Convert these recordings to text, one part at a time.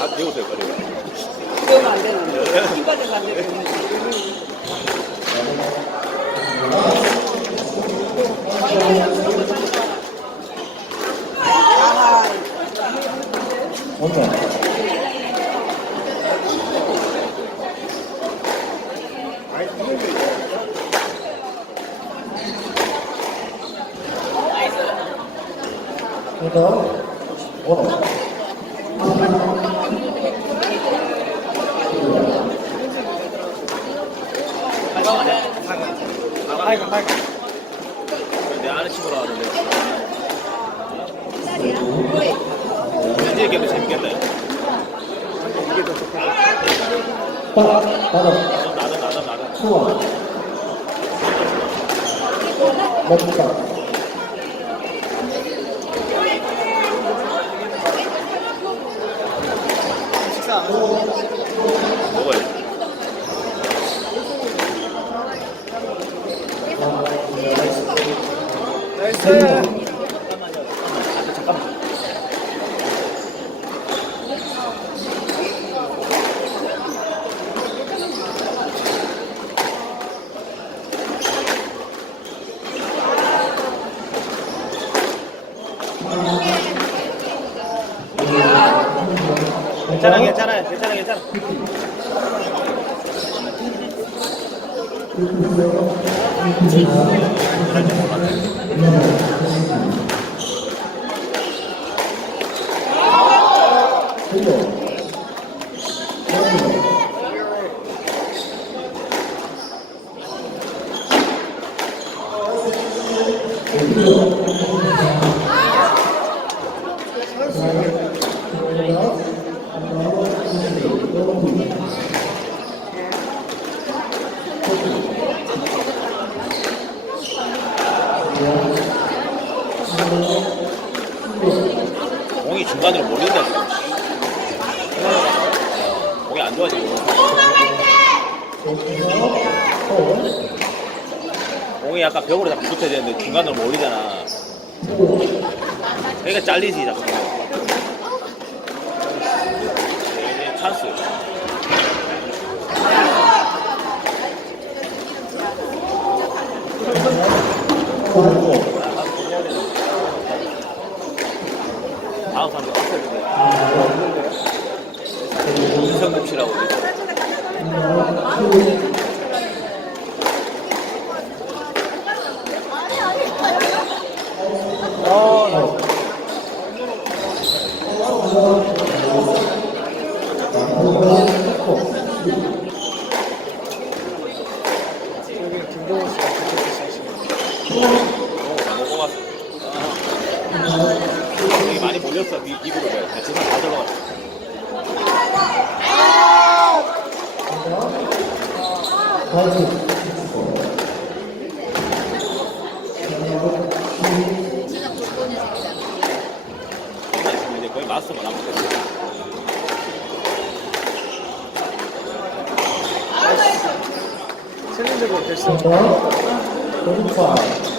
아, 배우세요, 빨리. 그러면 안 되는데. 힘 받으면 안 되는데. 아하, 내 아는 친구라 하는데. 현지 게임도 재밌겠다. 나도, 나도, 나도, 나도. 먹어야지. 괜찮아, 괜찮아, 괜찮아, 괜찮아. 공이 중간으로 몰린다 지금. 공이 안 좋아 지금. 공이 약간 벽으로 자꾸 붙어야 되는데 중간으로 몰리잖아. 그러니까 잘리지 자꾸. 찬스. 다음 사람 없었는데. 이성국 씨라고. 먹고 갔어. 여기 많이 몰렸어, 이, 이 그룹에. 대체상 다 들어갔어. 이제 거의 마스터만 남았거든. 챌린저가 됐어. 챌린저 4강 4강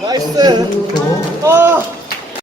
나이스. 아.